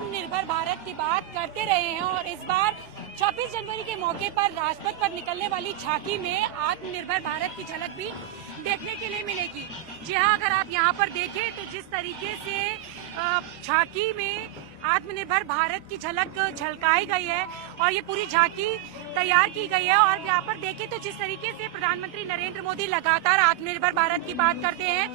आत्मनिर्भर भारत की बात करते रहे हैं और इस बार 26 जनवरी के मौके पर राजपथ पर निकलने वाली झांकी में आत्मनिर्भर भारत की झलक भी देखने के लिए मिलेगी। जी हाँ, अगर आप यहाँ पर देखें तो जिस तरीके से झांकी में आत्मनिर्भर भारत की झलक झलकाई गई है और ये पूरी झांकी तैयार की गई है और यहाँ पर देखें तो जिस तरीके से प्रधानमंत्री नरेंद्र मोदी लगातार आत्मनिर्भर भारत की बात करते हैं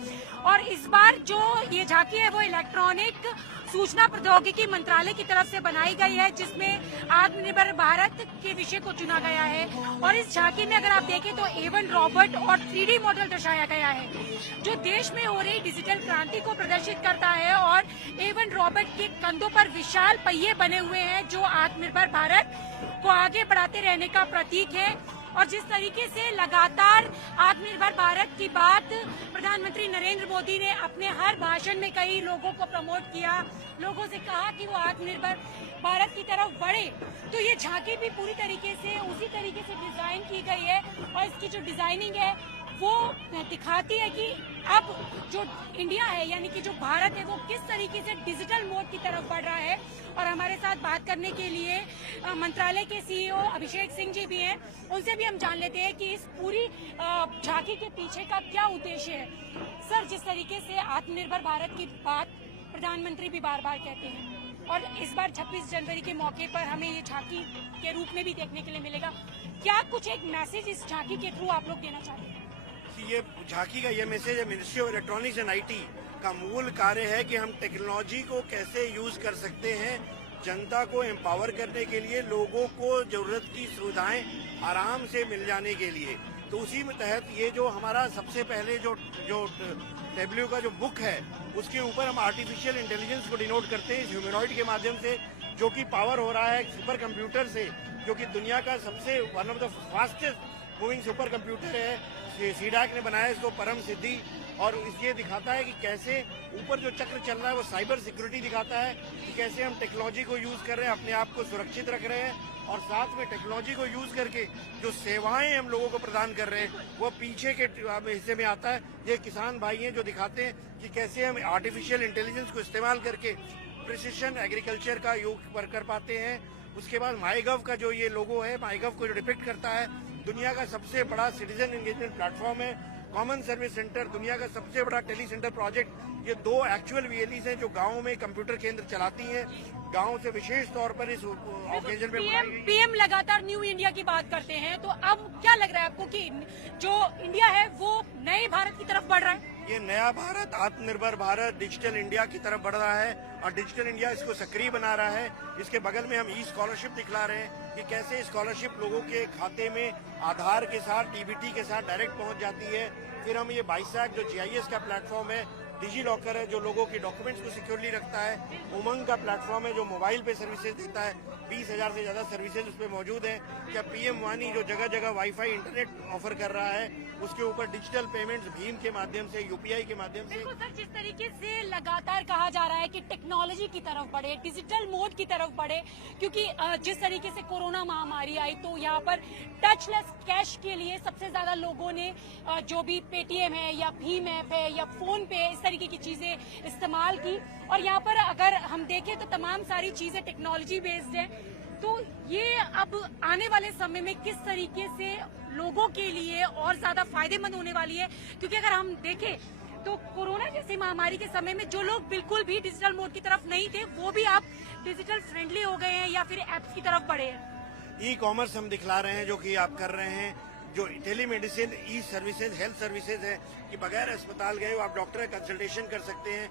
और इस बार जो ये झांकी है वो इलेक्ट्रॉनिक सूचना प्रौद्योगिकी मंत्रालय की तरफ से बनाई गई है, जिसमें आत्मनिर्भर भारत के विषय को चुना गया है। और इस झांकी में अगर आप देखें तो A1 रोबोट और 3D मॉडल दर्शाया गया है जो देश में हो रही डिजिटल क्रांति को प्रदर्शित करता है। और A1 रोबोट के कंधों पर विशाल पहिए बने हुए हैं जो आत्मनिर्भर भारत को आगे बढ़ाते रहने का प्रतीक है। और जिस तरीके से लगातार आत्मनिर्भर भारत की बात प्रधानमंत्री नरेंद्र मोदी ने अपने हर भाषण में कई लोगों को प्रमोट किया, लोगों से कहा कि वो आत्मनिर्भर भारत की तरफ बढ़े, तो ये झांकी भी पूरी तरीके से उसी तरीके से डिजाइन की गई है। और इसकी जो डिजाइनिंग है वो दिखाती है कि अब जो इंडिया है यानी कि जो भारत है वो किस तरीके से डिजिटल मोड की तरफ बढ़ रहा है। और हमारे साथ बात करने के लिए मंत्रालय के CEO अभिषेक सिंह जी भी हैं, उनसे भी हम जान लेते हैं कि इस पूरी झांकी के पीछे का क्या उद्देश्य है। सर, जिस तरीके से आत्मनिर्भर भारत की बात प्रधानमंत्री भी बार बार कहते हैं और इस बार 26 जनवरी के मौके पर हमें ये झांकी के रूप में भी देखने के लिए मिलेगा, क्या कुछ एक मैसेज इस झांकी के थ्रू आप लोग देना चाहते हैं? ये झांकी का ये मैसेज है, ministry of electronics and IT का मूल कार्य है कि हम टेक्नोलॉजी को कैसे यूज कर सकते हैं जनता को एम्पावर करने के लिए, लोगों को जरूरत की सुविधाएं आराम से मिल जाने के लिए। तो उसी में तहत ये जो हमारा सबसे पहले जो टेब्ल्यू का जो बुक है उसके ऊपर हम आर्टिफिशियल इंटेलिजेंस को डिनोट करते हैं ह्यूमनॉइड के माध्यम से, जो कि पावर हो रहा है सुपर कंप्यूटर से, जो कि दुनिया का सबसे one of the fastest moving super computer है। सीडाक ने बनाया इसको, परम सिद्धि। और ये दिखाता है कि कैसे ऊपर जो चक्र चल रहा है वो साइबर सिक्योरिटी दिखाता है कि कैसे हम टेक्नोलॉजी को यूज कर रहे हैं, अपने आप को सुरक्षित रख रहे हैं और साथ में टेक्नोलॉजी को यूज करके जो सेवाएं हम लोगों को प्रदान कर रहे हैं वो पीछे के हिस्से में आता है। ये किसान भाई हैं जो दिखाते हैं कि कैसे हम आर्टिफिशियल इंटेलिजेंस को इस्तेमाल करके प्रिसिशन एग्रीकल्चर का योग कर पाते हैं। उसके बाद माईगव का जो ये लोगो है, माईगव को जो डिपिक्ट करता है, दुनिया का सबसे बड़ा सिटीजन एंगेजमेंट प्लेटफॉर्म है। कॉमन सर्विस सेंटर, दुनिया का सबसे बड़ा टेली सेंटर प्रोजेक्ट, ये 2 एक्चुअल VLEs हैं जो गाँव में कंप्यूटर केंद्र चलाती हैं। गाँव से विशेष तौर पर इस ओकेजन पे PM लगातार न्यू इंडिया की बात करते हैं, तो अब क्या लग रहा है आपको कि जो इंडिया है वो नए भारत की तरफ बढ़ रहा है? ये नया भारत, आत्मनिर्भर भारत, डिजिटल इंडिया की तरफ बढ़ रहा है और डिजिटल इंडिया इसको सक्रिय बना रहा है। इसके बगल में हम स्कॉलरशिप दिखला रहे हैं कि कैसे स्कॉलरशिप लोगों के खाते में आधार के साथ, DBT के साथ डायरेक्ट पहुंच जाती है। फिर हम ये बाइसैक जो GIS का प्लेटफॉर्म है, डिजी लॉकर है जो लोगों के डॉक्यूमेंट्स को सिक्योरली रखता है, उमंग का प्लेटफॉर्म है जो मोबाइल पे सर्विसेज देता है, 20,000 से ज्यादा सर्विसेज उसपे मौजूद हैं। क्या PM वानी जो जगह जगह वाईफाई इंटरनेट ऑफर कर रहा है, उसके ऊपर डिजिटल पेमेंट्स भीम के माध्यम से, UPI के माध्यम से। देखो सर, जिस तरीके से लगातार कहा जा रहा है कि टेक्नोलॉजी की तरफ बढ़े, डिजिटल मोड की तरफ बढ़े, क्योंकि जिस तरीके से कोरोना महामारी आई तो यहाँ पर टचलेस कैश के लिए सबसे ज्यादा लोगों ने जो भी पेटीएम है या भीम ऐप है या फोन पे, इस तरीके की चीजें इस्तेमाल की। और यहाँ पर अगर हम देखें तो तमाम सारी चीजें टेक्नोलॉजी बेस्ड है। तो ये अब आने वाले समय में किस तरीके से लोगों के लिए और ज्यादा फायदेमंद होने वाली है, क्योंकि अगर हम देखें तो कोरोना जैसी महामारी के समय में जो लोग बिल्कुल भी डिजिटल मोड की तरफ नहीं थे वो भी आप डिजिटल फ्रेंडली हो गए हैं या फिर एप्स की तरफ बढ़े हैं। E-कॉमर्स हम दिखला रहे हैं जो कि आप कर रहे हैं, जो टेलीमेडिसिन, सर्विसेज, हेल्थ सर्विसेज है कि बगैर अस्पताल गए आप डॉक्टर का कंसल्टेशन कर सकते हैं।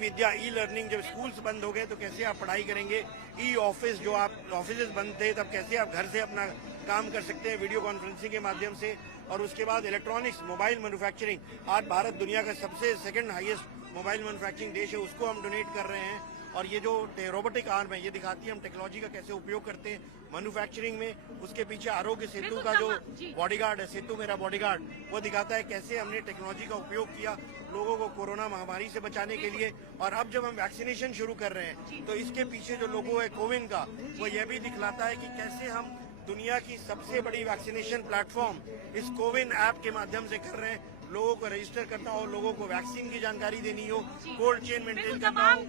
विद्या, लर्निंग, जब स्कूल्स बंद हो गए तो कैसे आप पढ़ाई करेंगे। ऑफिस, जो आप ऑफिस बंद थे तब कैसे आप घर से अपना काम कर सकते हैं वीडियो कॉन्फ्रेंसिंग के माध्यम से। और उसके बाद इलेक्ट्रॉनिक्स, मोबाइल मैन्युफैक्चरिंग, आज भारत दुनिया का सबसे सेकंड हाईएस्ट मोबाइल मैन्युफैक्चरिंग देश है, उसको हम डोनेट कर रहे हैं। और ये जो रोबोटिक आर्म है ये दिखाती है हम टेक्नोलॉजी का कैसे उपयोग करते हैं मैन्युफैक्चरिंग में। उसके पीछे आरोग्य सेतु का जो बॉडीगार्ड है, सेतु मेरा बॉडीगार्ड, वो दिखाता है कैसे हमने टेक्नोलॉजी का उपयोग किया लोगों को कोरोना महामारी से बचाने के लिए। और अब जब हम वैक्सीनेशन शुरू कर रहे हैं तो इसके पीछे जो लोगो है कोविन का, वो ये भी दिखलाता है कि कैसे हम दुनिया की सबसे बड़ी वैक्सीनेशन प्लेटफॉर्म इस कोविन ऐप के माध्यम से कर रहे हैं। लोगों को रजिस्टर करना हो, लोगों को वैक्सीन की जानकारी देनी हो, कोल्ड चेन मेंटेन बिल्कुल करना हो।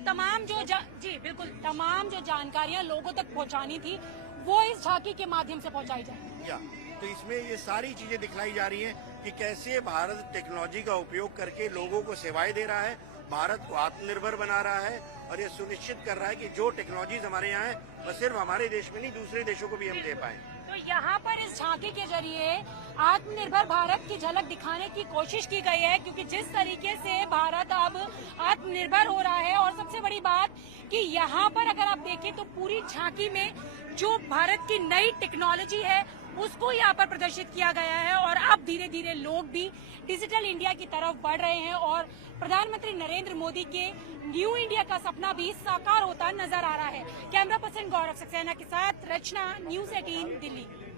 तमाम जो जानकारियां लोगों तक पहुंचानी थी वो इस झांकी के माध्यम से पहुंचाई जाए। तो इसमें ये सारी चीजें दिखलाई जा रही हैं कि कैसे भारत टेक्नोलॉजी का उपयोग करके लोगों को सेवाएं दे रहा है, भारत को आत्मनिर्भर बना रहा है और ये सुनिश्चित कर रहा है कि जो टेक्नोलॉजीज हमारे यहाँ है वह सिर्फ हमारे देश में नहीं दूसरे देशों को भी हम दे पाए। तो यहाँ पर इस झांकी के जरिए आत्मनिर्भर भारत की झलक दिखाने की कोशिश की गई है, क्योंकि जिस तरीके से भारत अब आत्मनिर्भर हो रहा है, और सबसे बड़ी बात कि यहाँ पर अगर आप देखें तो पूरी झांकी में जो भारत की नई टेक्नोलॉजी है उसको यहाँ पर प्रदर्शित किया गया है। और अब धीरे धीरे लोग भी डिजिटल इंडिया की तरफ बढ़ रहे हैं और प्रधानमंत्री नरेंद्र मोदी के न्यू इंडिया का सपना भी साकार होता नजर आ रहा है। कैमरा पर्सन गौरव सक्सेना के साथ रचना, न्यूज़ 18 दिल्ली।